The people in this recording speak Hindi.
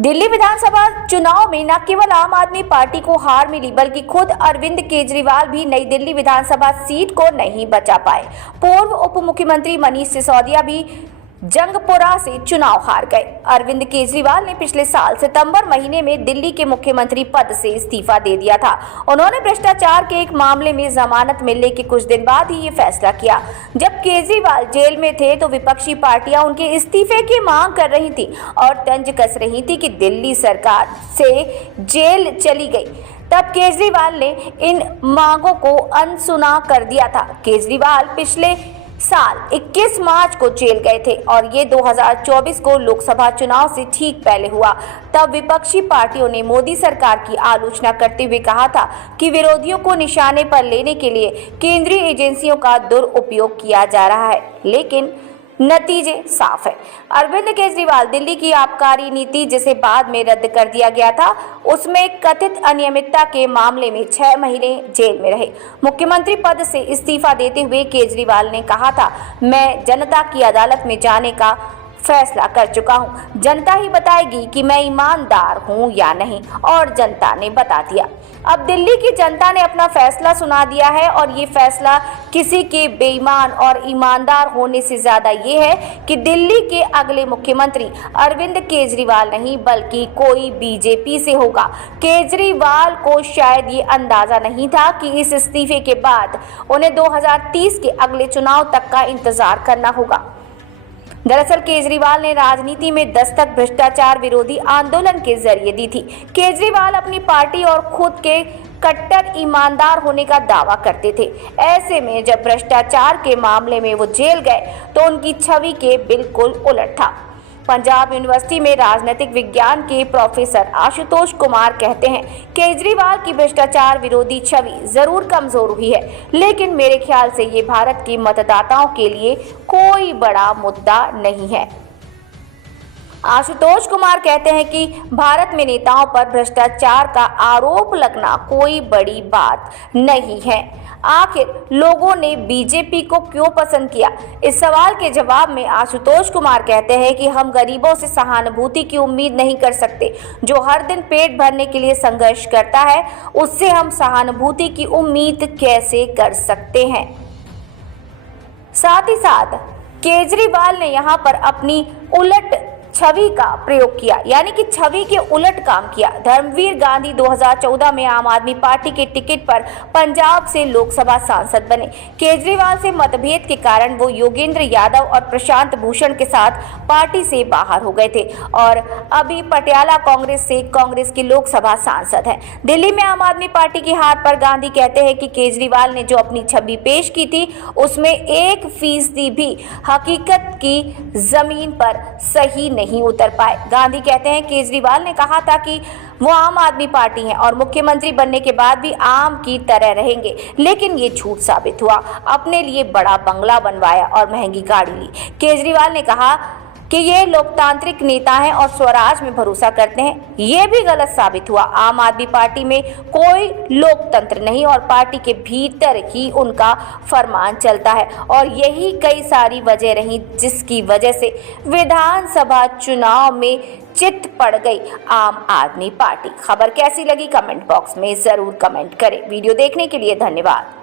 दिल्ली विधानसभा चुनाव में न केवल आम आदमी पार्टी को हार मिली बल्कि खुद अरविंद केजरीवाल भी नई दिल्ली विधानसभा सीट को नहीं बचा पाए। पूर्व उप मुख्यमंत्री मनीष सिसोदिया भी जंगपुरा से चुनाव हार गए। अरविंद केजरीवाल ने पिछले साल सितंबर महीने में दिल्ली के मुख्यमंत्री पद से इस्तीफा दे दिया था। उन्होंने भ्रष्टाचार के एक मामले में जमानत मिलने के कुछ दिन बाद ही ये फैसला किया। जब केजरीवाल जेल में थे तो विपक्षी पार्टियां उनके इस्तीफे की मांग कर रही थी और तंज कस रही थी कि दिल्ली सरकार से जेल चली गई। तब केजरीवाल ने इन मांगों को अनसुना कर दिया था। केजरीवाल पिछले साल 21 मार्च को जेल गए थे और ये 2024 को लोकसभा चुनाव से ठीक पहले हुआ। तब विपक्षी पार्टियों ने मोदी सरकार की आलोचना करते हुए कहा था कि विरोधियों को निशाने पर लेने के लिए केंद्रीय एजेंसियों का दुरुपयोग किया जा रहा है, लेकिन नतीजे साफ है। अरविंद केजरीवाल दिल्ली की आबकारी नीति जिसे बाद में रद्द कर दिया गया था, उसमें कथित अनियमितता के मामले में 6 महीने जेल में रहे। मुख्यमंत्री पद से इस्तीफा देते हुए केजरीवाल ने कहा था, मैं जनता की अदालत में जाने का फैसला कर चुका हूं। जनता ही बताएगी कि मैं ईमानदार हूं या नहीं, और जनता ने बता दिया। अब दिल्ली की जनता ने अपना फैसला सुना दिया है और ये फैसला किसी के बेईमान और ईमानदार होने से ज्यादा ये है कि दिल्ली के अगले मुख्यमंत्री अरविंद केजरीवाल नहीं बल्कि कोई बीजेपी से होगा। केजरीवाल को शायद ये अंदाजा नहीं था कि इस इस्तीफे के बाद उन्हें 2030 के अगले चुनाव तक का इंतजार करना होगा। दरअसल केजरीवाल ने राजनीति में दस्तक भ्रष्टाचार विरोधी आंदोलन के जरिए दी थी। केजरीवाल अपनी पार्टी और खुद के कट्टर ईमानदार होने का दावा करते थे। ऐसे में जब भ्रष्टाचार के मामले में वो जेल गए तो उनकी छवि के बिल्कुल उलट था। पंजाब यूनिवर्सिटी में राजनीतिक विज्ञान के प्रोफेसर आशुतोष कुमार कहते हैं, केजरीवाल की भ्रष्टाचार विरोधी छवि जरूर कमजोर हुई है, लेकिन मेरे ख्याल से ये भारत के मतदाताओं के लिए कोई बड़ा मुद्दा नहीं है। आशुतोष कुमार कहते हैं कि भारत में नेताओं पर भ्रष्टाचार का आरोप लगना कोई बड़ी बात नहीं है। आखिर लोगों ने बीजेपी को क्यों पसंद किया? इस सवाल के जवाब में आशुतोष कुमार कहते हैं कि हम गरीबों से सहानुभूति की उम्मीद नहीं कर सकते। जो हर दिन पेट भरने के लिए संघर्ष करता है, उससे हम सहानुभूति की उम्मीद कैसे कर सकते हैं? साथ ही साथ केजरीवाल ने यहाँ पर अपनी उलट छवि का प्रयोग किया, यानी कि छवि के उलट काम किया। धर्मवीर गांधी 2014 में आम आदमी पार्टी के टिकट पर पंजाब से लोकसभा सांसद बने। केजरीवाल से मतभेद के कारण वो योगेंद्र यादव और प्रशांत भूषण के साथ पार्टी से बाहर हो गए थे और अभी पटियाला कांग्रेस से कांग्रेस के लोकसभा सांसद हैं। दिल्ली में आम आदमी पार्टी की हार पर गांधी कहते हैं कि केजरीवाल ने जो अपनी छवि पेश की थी उसमें 1% भी हकीकत की जमीन पर सही नहीं उतर पाए। गांधी कहते हैं, केजरीवाल ने कहा था कि वो आम आदमी पार्टी है और मुख्यमंत्री बनने के बाद भी आम की तरह रहेंगे, लेकिन ये झूठ साबित हुआ। अपने लिए बड़ा बंगला बनवाया और महंगी गाड़ी ली। केजरीवाल ने कहा कि ये लोकतांत्रिक नेता हैं और स्वराज में भरोसा करते हैं, ये भी गलत साबित हुआ। आम आदमी पार्टी में कोई लोकतंत्र नहीं और पार्टी के भीतर ही उनका फरमान चलता है और यही कई सारी वजह रही जिसकी वजह से विधानसभा चुनाव में चित पड़ गई आम आदमी पार्टी। खबर कैसी लगी कमेंट बॉक्स में जरूर कमेंट करें। वीडियो देखने के लिए धन्यवाद।